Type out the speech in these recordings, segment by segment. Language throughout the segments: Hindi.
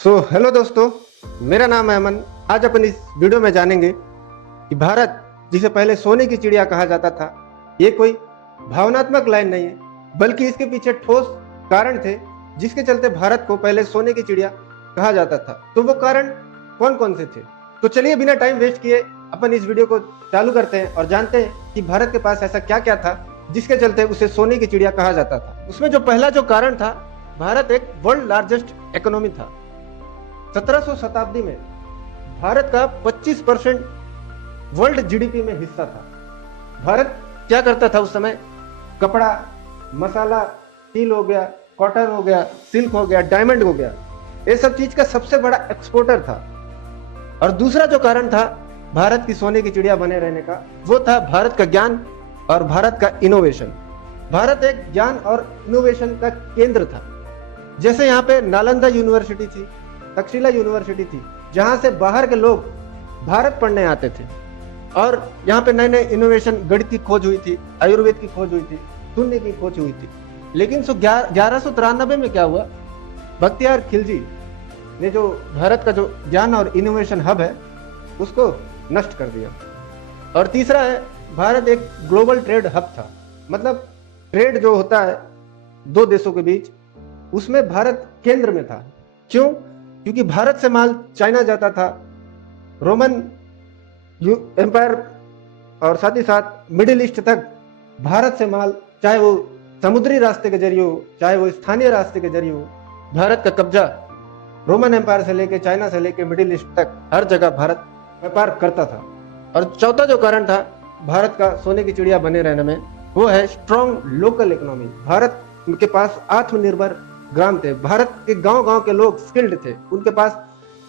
हेलो दोस्तों, मेरा नाम है अमन। आज अपन इस वीडियो में जानेंगे कि भारत, जिसे पहले सोने की चिड़िया कहा जाता था, ये कोई भावनात्मक लाइन नहीं है, बल्कि इसके पीछे ठोस कारण थे जिसके चलते भारत को पहले सोने की चिड़िया कहा जाता था। तो वो कारण कौन कौन से थे? तो चलिए बिना टाइम वेस्ट किए अपन इस वीडियो को चालू करते हैं और जानते हैं कि भारत के पास ऐसा क्या क्या था जिसके चलते उसे सोने की चिड़िया कहा जाता था। उसमें जो पहला जो कारण था, भारत एक वर्ल्ड लार्जेस्ट इकोनॉमी था। 1700 शताब्दी में भारत का 25% वर्ल्ड जीडीपी में हिस्सा था। भारत क्या करता था उस समय? कपड़ा, मसाला, स्टील हो गया, कॉटन हो गया, सिल्क हो गया, डायमंड हो गया, ये सब चीज का सबसे बड़ा एक्सपोर्टर था। और दूसरा जो कारण था भारत की सोने की चिड़िया बने रहने का, वो था भारत का ज्ञान और भारत का इनोवेशन। भारत एक ज्ञान और इनोवेशन का केंद्र था। जैसे यहाँ पे नालंदा यूनिवर्सिटी थी, तक्षशिला यूनिवर्सिटी थी, जहां से बाहर के लोग भारत पढ़ने आते थे और यहाँ पे नए नए इनोवेशन, गणित की खोज हुई थी, आयुर्वेद की खोज हुई थी, शून्य की खोज हुई थी। लेकिन 1193 में क्या हुआ? बख्तियार खिलजी ने जो भारत का जो ज्ञान और इनोवेशन हब है उसको नष्ट कर दिया। और तीसरा है, भारत एक ग्लोबल ट्रेड हब था। मतलब ट्रेड जो होता है दो देशों के बीच, उसमें भारत केंद्र में था। क्यों? क्योंकि भारत से माल चाइना जाता था, रोमन एम्पायर और साथ ही साथ मिडिल ईस्ट तक भारत से माल, चाहे वो समुद्री रास्ते के जरिए हो, चाहे वो स्थानीय रास्ते के जरिए हो, भारत का कब्जा रोमन एम्पायर से लेके, चाइना से लेके मिडिल ईस्ट तक हर जगह भारत व्यापार करता था। और चौथा जो कारण था भारत का सोने की चिड़िया बने रहने में, वो है स्ट्रॉन्ग लोकल इकोनॉमी। भारत के पास आत्मनिर्भर ग्राम थे। भारत के गांव गांव के लोग स्किल्ड थे, उनके पास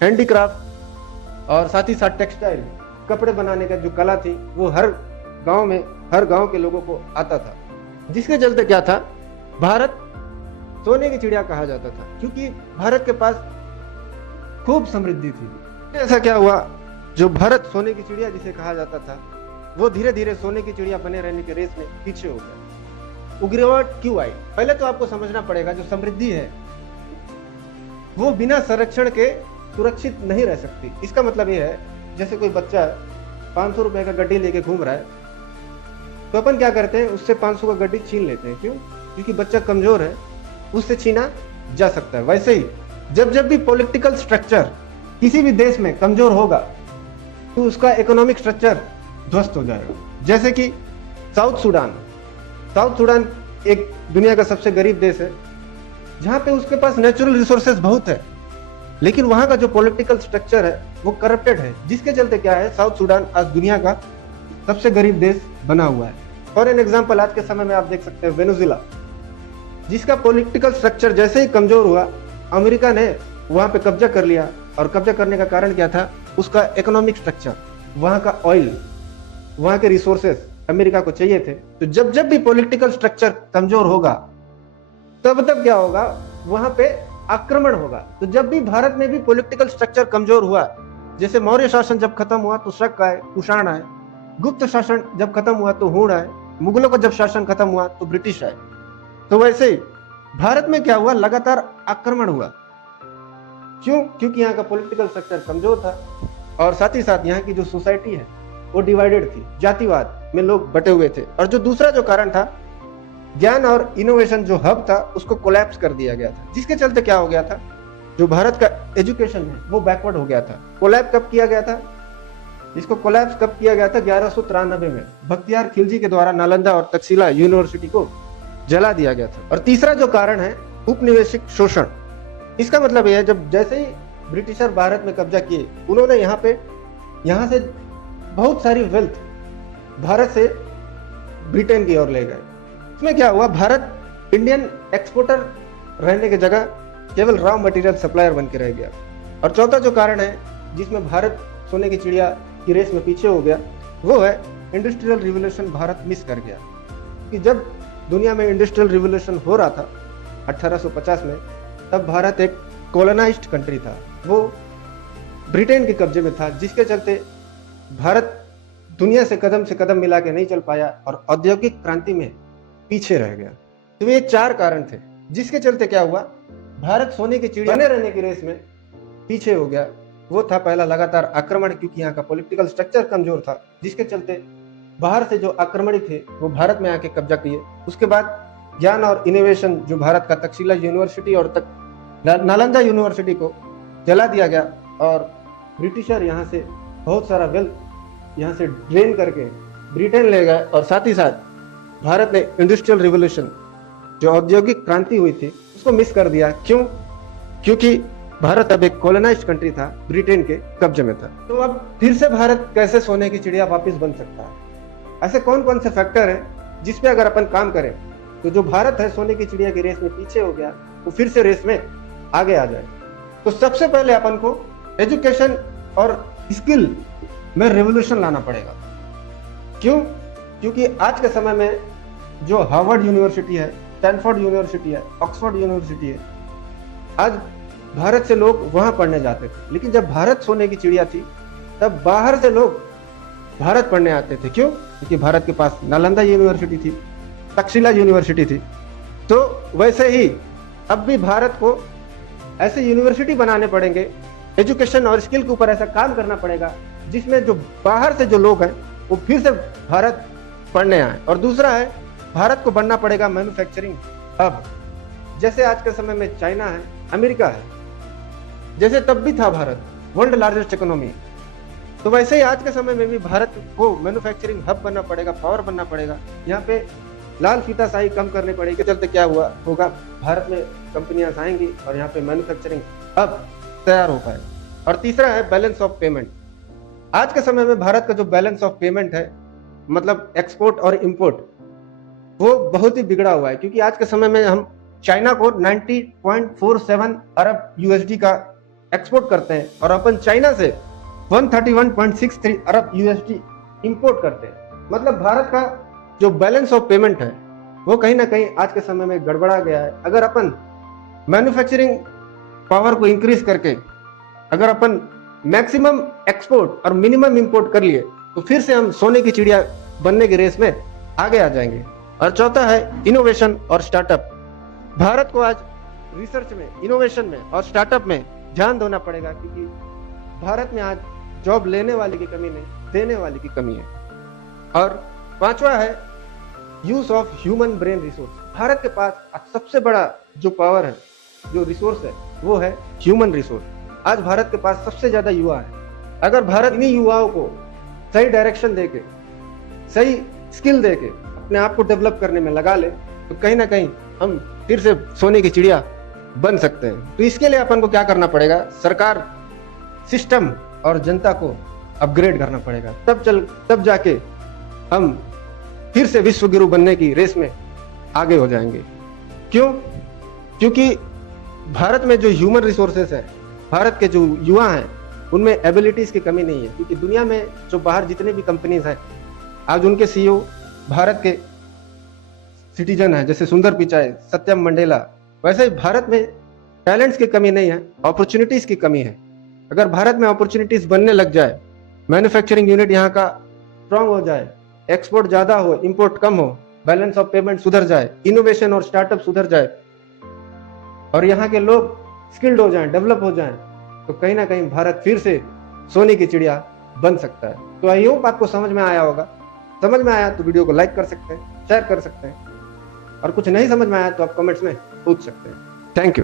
हैंडीक्राफ्ट और साथ ही साथ टेक्सटाइल, कपड़े बनाने का जो कला थी, वो हर गांव में, हर गांव के लोगों को आता था। जिसके चलते क्या था, भारत सोने की चिड़िया कहा जाता था, क्योंकि भारत के पास खूब समृद्धि थी। ऐसा क्या हुआ, जो भारत सोने की चिड़िया जिसे कहा जाता था, वो धीरे धीरे सोने की चिड़िया बने रहने के रेस में पीछे हो गया। उग्रवाद क्यों आई? पहले तो आपको समझना पड़ेगा, जो समृद्धि है वो बिना संरक्षण के सुरक्षित नहीं रह सकती। इसका मतलब ये है, जैसे कोई बच्चा 500 रुपए का गड्डी लेके घूम रहा है, तो अपन क्या करते हैं, उससे 500 का गड्डी छीन लेते हैं। क्यों? क्योंकि बच्चा कमजोर है, उससे छीना जा सकता है। वैसे ही जब भी पॉलिटिकल स्ट्रक्चर किसी भी देश में कमजोर होगा, तो उसका इकोनॉमिक स्ट्रक्चर ध्वस्त हो जाएगा। जैसे कि साउथ सूडान एक दुनिया का सबसे गरीब देश है, जहां पे उसके पास नेचुरल रिसोर्सेज बहुत है, लेकिन वहां का जो पॉलिटिकल स्ट्रक्चर है वो करप्टेड है। जिसके चलते क्या है, साउथ सूडान आज दुनिया का सबसे गरीब देश बना हुआ है। फॉर एन एग्जांपल, आज के समय में आप देख सकते हैं वेनेजुएला, जिसका पॉलिटिकल स्ट्रक्चर जैसे ही कमजोर हुआ, अमेरिका ने वहां पे कब्जा कर लिया। और कब्जा करने का कारण क्या था? उसका इकोनॉमिक स्ट्रक्चर, वहां का ऑयल, वहां के रिसोर्सेस अमेरिका को चाहिए थे। तो जब भी पॉलिटिकल स्ट्रक्चर कमजोर होगा, तब क्या होगा, वहां पे आक्रमण होगा। तो जब भी भारत में भी पॉलिटिकल स्ट्रक्चर कमजोर हुआ, जैसे मौर्य शासन जब खत्म हुआ तो शक आए, कुषाण आए, गुप्त शासन जब खत्म हुआ तो हूण आए, मुगलों का जब शासन खत्म हुआ तो ब्रिटिश आए। तो वैसे ही भारत में क्या हुआ, लगातार आक्रमण हुआ। क्यों? क्योंकि यहाँ का पॉलिटिकल स्ट्रक्चर कमजोर था और साथ ही साथ यहाँ की जो सोसाइटी है वो डिवाइडेड थी, जातिवाद में लोग बटे हुए थे। और जो दूसरा जो कारण था, ज्ञान और इनोवेशन जो हब था उसको कोलैप्स कर दिया गया था। जिसके चलते क्या हो गया था, जो भारत का एजुकेशन है वो बैकवर्ड हो गया था। कोलैप्स कब किया गया था? इसको कोलैप्स कब किया गया था? 1193 में बख्तियार खिलजी के द्वारा नालंदा और तक्षशिला यूनिवर्सिटी को जला दिया गया था। और तीसरा जो कारण है, उपनिवेशिक शोषण। इसका मतलब यह है, जब जैसे ही ब्रिटिशर भारत में कब्जा किए, उन्होंने यहाँ से बहुत सारी वेल्थ भारत से ब्रिटेन की ओर ले गए। इसमें क्या हुआ, भारत इंडियन एक्सपोर्टर रहने की जगह केवल रॉ मटेरियल सप्लायर बन के रह गया। और चौथा जो कारण है जिसमें भारत सोने की चिड़िया की रेस में पीछे हो गया, वो है इंडस्ट्रियल रिवोल्यूशन। भारत मिस कर गया कि जब दुनिया में इंडस्ट्रियल रिवोल्यूशन हो रहा था 1850 में, तब भारत एक कॉलोनाइज्ड कंट्री था, वो ब्रिटेन के कब्जे में था। जिसके चलते भारत दुनिया से कदम मिला के नहीं चल पाया और औद्योगिक क्रांति में पीछे रह गया। तो ये चार कारण थे जिसके चलते क्या हुआ, भारत सोने की चिड़िया बने रहने की रेस में पीछे हो गया वो था पहला लगातार आक्रमण, क्योंकि यहाँ का पॉलिटिकल स्ट्रक्चर कमजोर था, जिसके चलते बाहर से जो आक्रमणी थे वो भारत में आके कब्जा किए। उसके बाद ज्ञान और इनोवेशन जो भारत का तक्षशिला यूनिवर्सिटी और नालंदा यूनिवर्सिटी को जला दिया गया और ब्रिटिशर यहाँ से बहुत सारा वेल्थ यहाँ से ड्रेन करके ब्रिटेन ले गए। और साथ ही साथ भारत ने इंडस्ट्रियल रिवोल्यूशन जो औद्योगिक क्रांति हुई थी उसको मिस कर दिया। क्यों? क्योंकि भारत अब एक कॉलोनाइज्ड कंट्री था, ब्रिटेन के कब्जे में था। तो अब फिर से भारत कैसे सोने की चिड़िया वापस बन सकता है? ऐसे कौन कौन से फैक्टर हैं जिसपे अगर अपन काम करें तो जो भारत है सोने की चिड़िया की रेस में पीछे हो गया वो फिर से रेस में आगे आ जाए। तो सबसे पहले अपन को एजुकेशन और स्किल में रेवोल्यूशन लाना पड़ेगा। क्यों? क्योंकि आज के समय में जो हार्वर्ड यूनिवर्सिटी है, स्टैनफोर्ड यूनिवर्सिटी है, ऑक्सफोर्ड यूनिवर्सिटी है, आज भारत से लोग वहां पढ़ने जाते थे। लेकिन जब भारत सोने की चिड़िया थी तब बाहर से लोग भारत पढ़ने आते थे। क्यों? क्योंकि भारत के पास नालंदा यूनिवर्सिटी थी, तक्षशिला यूनिवर्सिटी थी। तो वैसे ही अब भी भारत को ऐसे यूनिवर्सिटी बनाने पड़ेंगे, एजुकेशन और स्किल के ऊपर ऐसा काम करना पड़ेगा जिसमें जो बाहर से जो लोग हैं वो फिर से भारत पढ़ने आए। और दूसरा है भारत को बनना पड़ेगा मैन्युफैक्चरिंग हब। जैसे आज के समय में चाइना है, अमेरिका है, जैसे तब भी था भारत वर्ल्ड लार्जेस्ट इकोनॉमी, तो वैसे ही आज के समय में भी भारत को मैन्युफैक्चरिंग हब बनना पड़ेगा, पावर बनना पड़ेगा। यहाँ पे लाल फीताशाही कम करनी पड़ेगी। चलते क्या होगा, भारत में कंपनियां आएंगी और यहाँ पे मैन्युफैक्चरिंग हब तैयार हो पाएगा। और तीसरा है बैलेंस ऑफ पेमेंट। आज के समय में भारत का जो बैलेंस ऑफ पेमेंट है, मतलब एक्सपोर्ट और इंपोर्ट, वो बहुत ही बिगड़ा हुआ है। क्योंकि आज के समय में हम चाइना को 90.47 अरब यूएसडी का एक्सपोर्ट करते हैं और अपन चाइना से 131.63 अरब यूएसडी इंपोर्ट करते हैं। मतलब भारत का जो बैलेंस ऑफ पेमेंट है वो कहीं ना कहीं आज के समय में गड़बड़ा गया है। अगर अपन मैन्युफैक्चरिंग पावर को इंक्रीज करके अगर अपन मैक्सिमम एक्सपोर्ट और मिनिमम इंपोर्ट कर लिए तो फिर से हम सोने की चिड़िया बनने की रेस में आगे आ जाएंगे। और चौथा है इनोवेशन और स्टार्टअप। भारत को आज रिसर्च में, इनोवेशन में और स्टार्टअप में ध्यान देना पड़ेगा, क्योंकि भारत में आज जॉब लेने वाले की कमी नहीं, देने वाले की कमी है। और पांचवा है use of human brain resource. Bharat के पास आज सबसे बड़ा जो पावर है, जो रिसोर्स है, वो है ह्यूमन रिसोर्स। आज भारत के पास सबसे ज्यादा युवा है। अगर भारत इन्हीं युवाओं को सही डायरेक्शन देके, सही स्किल देके अपने आप को डेवलप करने में लगा ले तो कहीं ना कहीं हम फिर से सोने की चिड़िया बन सकते हैं। तो इसके लिए अपन को क्या करना पड़ेगा, सरकार, सिस्टम और जनता को अपग्रेड करना पड़ेगा। तब जाके हम फिर से विश्व गुरु बनने की रेस में आगे हो जाएंगे। क्यों? क्योंकि भारत में जो ह्यूमन रिसोर्सेस है, भारत के जो युवा हैं, उनमें एबिलिटीज की कमी नहीं है। क्योंकि दुनिया में जो बाहर जितने भी कंपनीज हैं, आज उनके सीईओ भारत के सिटीजन हैं, जैसे सुंदर पिचाई, सत्यम मंडेला। वैसे ही भारत में टैलेंट्स की कमी नहीं है, अपॉर्चुनिटीज की कमी है। अगर भारत में अपॉर्चुनिटीज बनने लग जाए, मैन्युफैक्चरिंग यूनिट यहाँ का स्ट्रांग हो जाए, एक्सपोर्ट ज्यादा हो, इंपोर्ट कम हो, बैलेंस ऑफ पेमेंट सुधर जाए, इनोवेशन और स्टार्टअप सुधर जाए और यहाँ के लोग स्किल्ड हो जाएं, डेवलप हो जाएं, तो कहीं ना कहीं भारत फिर से सोने की चिड़िया बन सकता है। तो आई होप आपको समझ में आया होगा। समझ में आया तो वीडियो को लाइक कर सकते हैं, शेयर कर सकते हैं, और कुछ नहीं समझ में आया तो आप कमेंट्स में पूछ सकते हैं। Thank you.